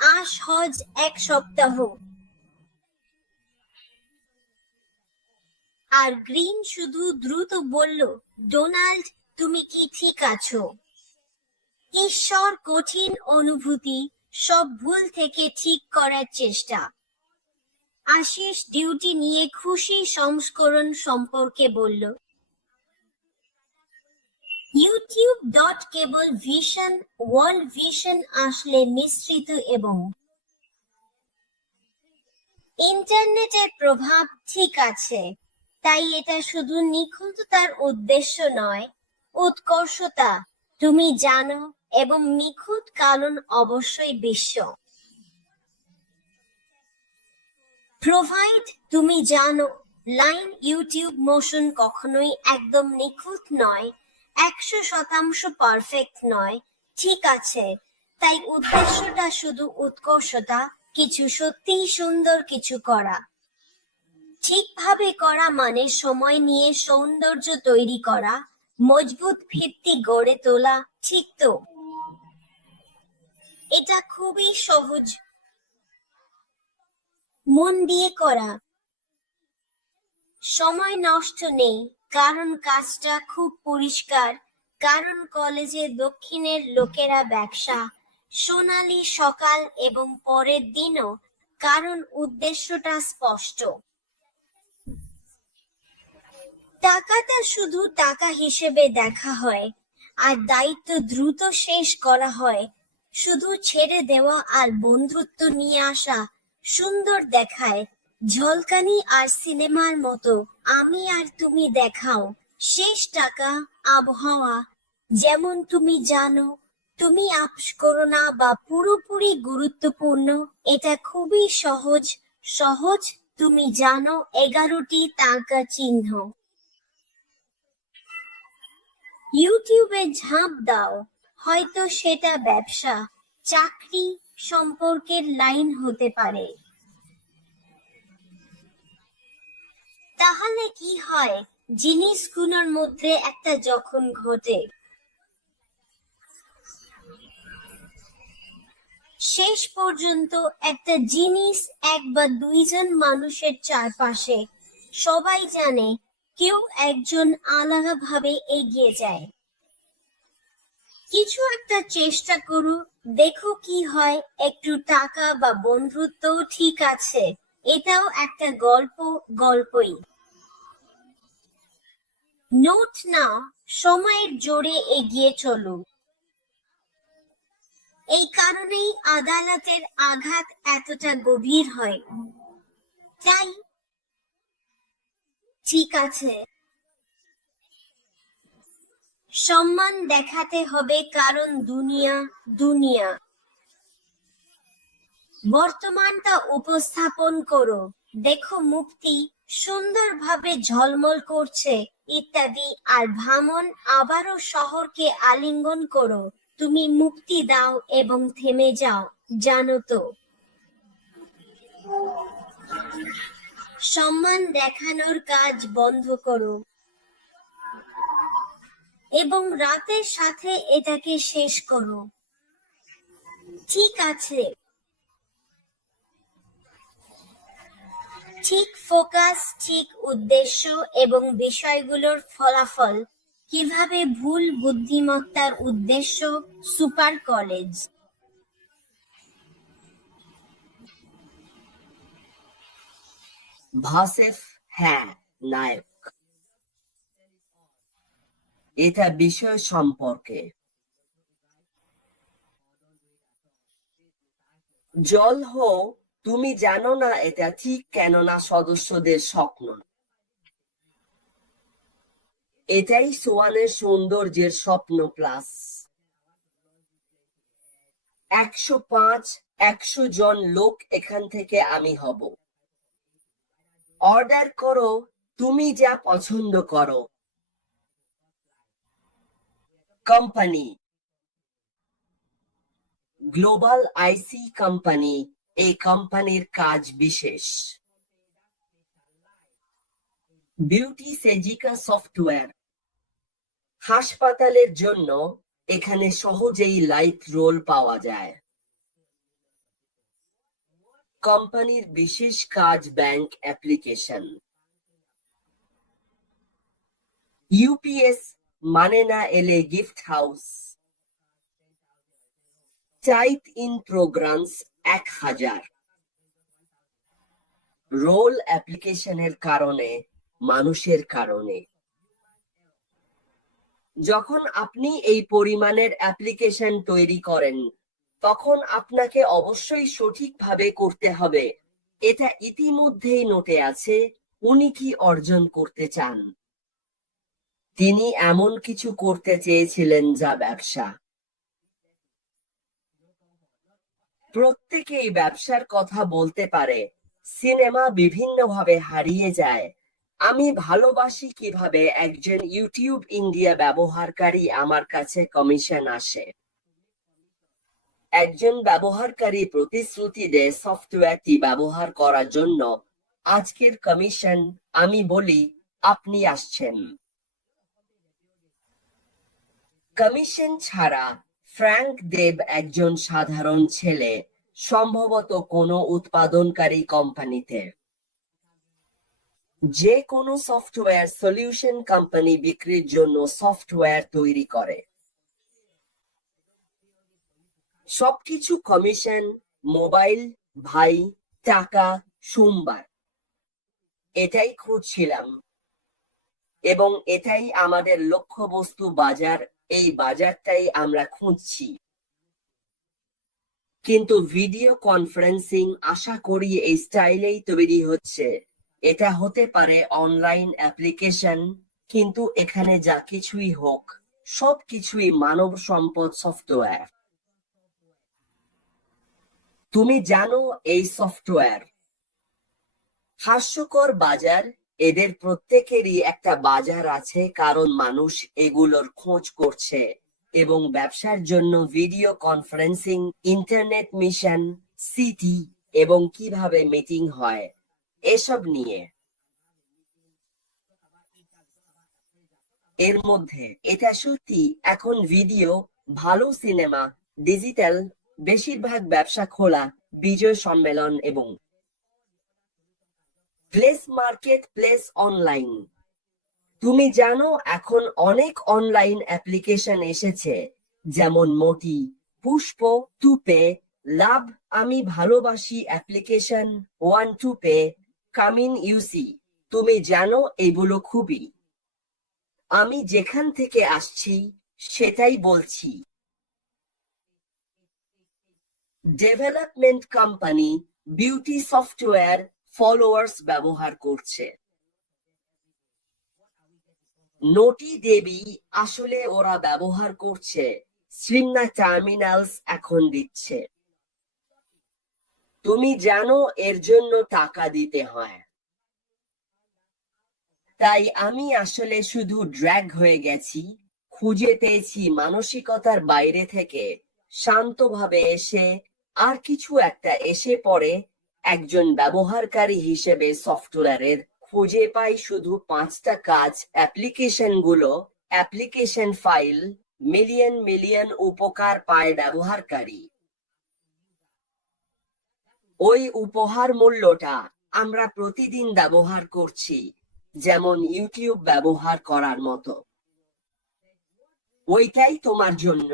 আশ হজ 1 সপ্তাহ। আর গ্রিন শুধু দ্রুত বলল, ডোনাল্ড, তুমি কি ঠিক আছো? ঈশ্বর কঠিন অনুভূতি, সব ভুল থেকে ঠিক করার চেষ্টা। আশিস ডিউটি নিয়ে খুশি সংস্করণ সম্পর্কে বলল, ইউটিউব কেবল ভিশন, ওয়ার্ল্ড ভিশন আসলে মিশ্রিত এবং ইন্টারনেটের প্রভাব ঠিক আছে, তাই এটা শুধু নিখুঁততার উদ্দেশ্য নয়, উৎকর্ষতা, তুমি জানো, এবং নিখুঁত কারণ অবশ্যই বিশ্ব প্রোভাইড, তুমি জানো, লাইন ইউটিউব মোশন কখনোই একদম নিখুঁত নয়, 100% পারফেক্ট নয়, ঠিক আছে, তাই উদ্দেশ্যটা শুধু উৎকর্ষতা, কিছু সত্যিই সুন্দর কিছু করা। ঠিকভাবে করা মানে সময় নিয়ে সৌন্দর্য তৈরি করা, মজবুত ভিত্তি গড়ে তোলা, ঠিক তো? এটা খুবই সহজ, মন দিয়ে করা, সময় নষ্ট নেই, কারণ কাজটা খুব পরিষ্কার, কারণ কলেজে দক্ষিণের লোকেরা ব্যবসা, সোনালি সকাল এবং পরের দিনও, কারণ উদ্দেশ্যটা স্পষ্ট। টাকাটা শুধু টাকা হিসেবে দেখা হয়, আর দায়িত্ব দ্রুত শেষ করা হয়, শুধু ছেড়ে দেওয়া আর বন্ধুত্ব নিয়ে আসা সুন্দর দেখায়, ঝলকানি আর সিনেমার মতো আমি আর তুমি দেখাও, শেষ টাকা, আবহাওয়া, যেমন তুমি জানো, তুমি আপস করো না বা পুরোপুরি গুরুত্বপূর্ণ, এটা খুবই সহজ, সহজ, তুমি জানো, 11টি টাকা চিহ্ন। ইউটিউবে ঝাঁপ দাও, হয়তো সেটা ব্যবসা, চাকরি, সম্পর্কের লাইন হতে পারে। তাহলে কি হয়, জিনিসগুলোর মধ্যে একটা যখন ঘটে, শেষ পর্যন্ত একটা জিনিস এক বা দুইজন মানুষের চারপাশে, সবাই জানে কেউ একজন আলাদাভাবে এগিয়ে যায়। কিছু একটা চেষ্টা করো, দেখো কি হয়, একটু টাকা বা বন্ধুত্ব, ঠিক আছে, এটাও একটা গল্প, গল্পই। নোট নাও, সময়ের জোরে এগিয়ে চলো। এই কারণেই আদালতের আঘাত এতটা গভীর হয়। তাই ঠিক আছে, সম্মান দেখাতে হবে, কারণ দুনিয়া, দুনিয়া বর্তমানটা উপস্থাপন করো, দেখো মুক্তি সুন্দরভাবে ঝলমল করছে, ইত্যাদি, আর ভামন আবারও শহরকে আলিঙ্গন করো, তুমি মুক্তি দাও এবং থেমে যাও, জানো তো, সম্মান দেখানোর কাজ বন্ধ করো এবং রাতের সাথে এটাকে শেষ করো। ঠিক আছে, ঠিক ফোকাস, ঠিক উদ্দেশ্য এবং বিষয়গুলোর ফলাফল, কিভাবে ভুল বুদ্ধিমত্তার উদ্দেশ্য, সুপার কলেজ। ভাসেফ, হ্যাঁ, নায়ক। এটা বিষয় সম্পর্কে। জল হো, তুমি জানো না এটা ঠিক, কেননা সদস্যদের স্বপ্ন। এটাই সোয়ানের সৌন্দর্যের স্বপ্ন প্লাস। 105, 100 জন লোক এখান থেকে আমি হব। অর্ডার করো, তুমি যা পছন্দ করো। কোম্পানি, গ্লোবাল আইসি কোম্পানি, এই কোম্পানির কাজ বিশেষ। বিউটি সেজিকা সফটওয়্যার, হাসপাতালের জন্য এখানে সহজেই লাইট রোল পাওয়া যায়। কোম্পানির বিশেষ কাজ ব্যাংক অ্যাপ্লিকেশন। ইউপিএস মানে না এলে gift house. Type in programs 1000। Role অ্যাপ্লিকেশনের কারণে মানুষের কারণে। যখন আপনি এই পরিমাণের অ্যাপ্লিকেশন তৈরি করেন তখন আপনাকে অবশ্যই সঠিকভাবে করতে হবে। এটা ইতিমধ্যেই নোটে আছে। উনি কি অর্জন করতে চান? তিনি এমন কিছু করতে চেয়েছিলেন যা ব্যবসা। প্রত্যেকেই ব্যবসার কথা বলতে পারে। সিনেমা বিভিন্নভাবে হারিয়ে যায়। আমি ভালোবাসি কিভাবে একজন ইউটিউব ইন্ডিয়া ব্যবহারকারী আমার কাছে কমিশন আসে। একজন ব্যবহারকারী প্রতিশ্রুতি দেয় সফটওয়্যারটি ব্যবহার করার জন্য আজকের কমিশন। আমি বলি আপনি আসছেন। কমিশন ছাড়া ফ্র্যাঙ্ক দেব একজন সাধারণ ছেলে, সম্ভবত কোনো উৎপাদনকারী কোম্পানিতে। যে কোনো সফটওয়্যার সলিউশন কোম্পানি বিক্রির জন্য সফটওয়্যার তৈরি করে। সবকিছু কমিশন, মোবাইল, ভাই, টাকা, সোমবার। এটাই খুঁজছিলাম এবং এটাই আমাদের লক্ষ্যবস্তু বাজার। এই বাজারটাই আমরা খুঁজছি। কিন্তু ভিডিও কনফারেন্সিং আশা করি এই স্টাইলেই তৈরি হচ্ছে। এটা হতে পারে অনলাইন অ্যাপ্লিকেশন, কিন্তু এখানে যা কিছুই হোক সবকিছুই মানব সম্পদ সফটওয়্যার। তুমি জানো এই সফটওয়্যার হাস্যকর বাজার। এদের প্রত্যেকেরই একটা বাজার আছে, কারণ মানুষ এগুলোর খোঁজ করছে এবং ব্যবসার জন্য video conferencing, internet mission, city এবং কিভাবে মিটিং হয় এসব নিয়ে। এর মধ্যে এটা সত্যি এখন ভিডিও, ভালো সিনেমা, ডিজিটাল, বেশিরভাগ ব্যবসা খোলা, বিজয় সম্মেলন এবং প্লেস মার্কেট প্লেস অনলাইন। তুমি জানো এখন অনেক অনলাইন অ্যাপ্লিকেশন এসেছে, যেমন মোটি, পুষ্প, টুপে, লাভ, আমি ভালোবাসি অ্যাপ্লিকেশন, ওয়ান টু পে, কামিন ইউসি। তুমি জানো এগুলো খুবই। আমি যেখান থেকে আসছি সেটাই বলছি। Development company beauty software followers ব্যবহার করছে। নোটি দেবী আসলে ওরা ব্যবহার করছে। শ্রীমনা টার্মিনালস এখন দিচ্ছে। তুমি জানো এর জন্য টাকা দিতে হয়। তাই আমি আসলে শুধু ড্র্যাগ হয়ে গেছি। খুঁজে পেয়েছি মানসিকতার বাইরে থেকে শান্তভাবে এসে আর কিছু একটা এসে পড়ে। একজন ব্যবহারকারী হিসেবে সফটওয়্যারের খুঁজে পাই শুধু 5টা কাজ। অ্যাপ্লিকেশনগুলো, অ্যাপ্লিকেশন ফাইল, মিলিয়ন মিলিয়ন উপকার পায় ব্যবহারকারী। ওই উপহার মূল্যটা আমরা প্রতিদিন ব্যবহার করছি, যেমন ইউটিউব ব্যবহার করার মতো। ওইটাই তোমার জন্য।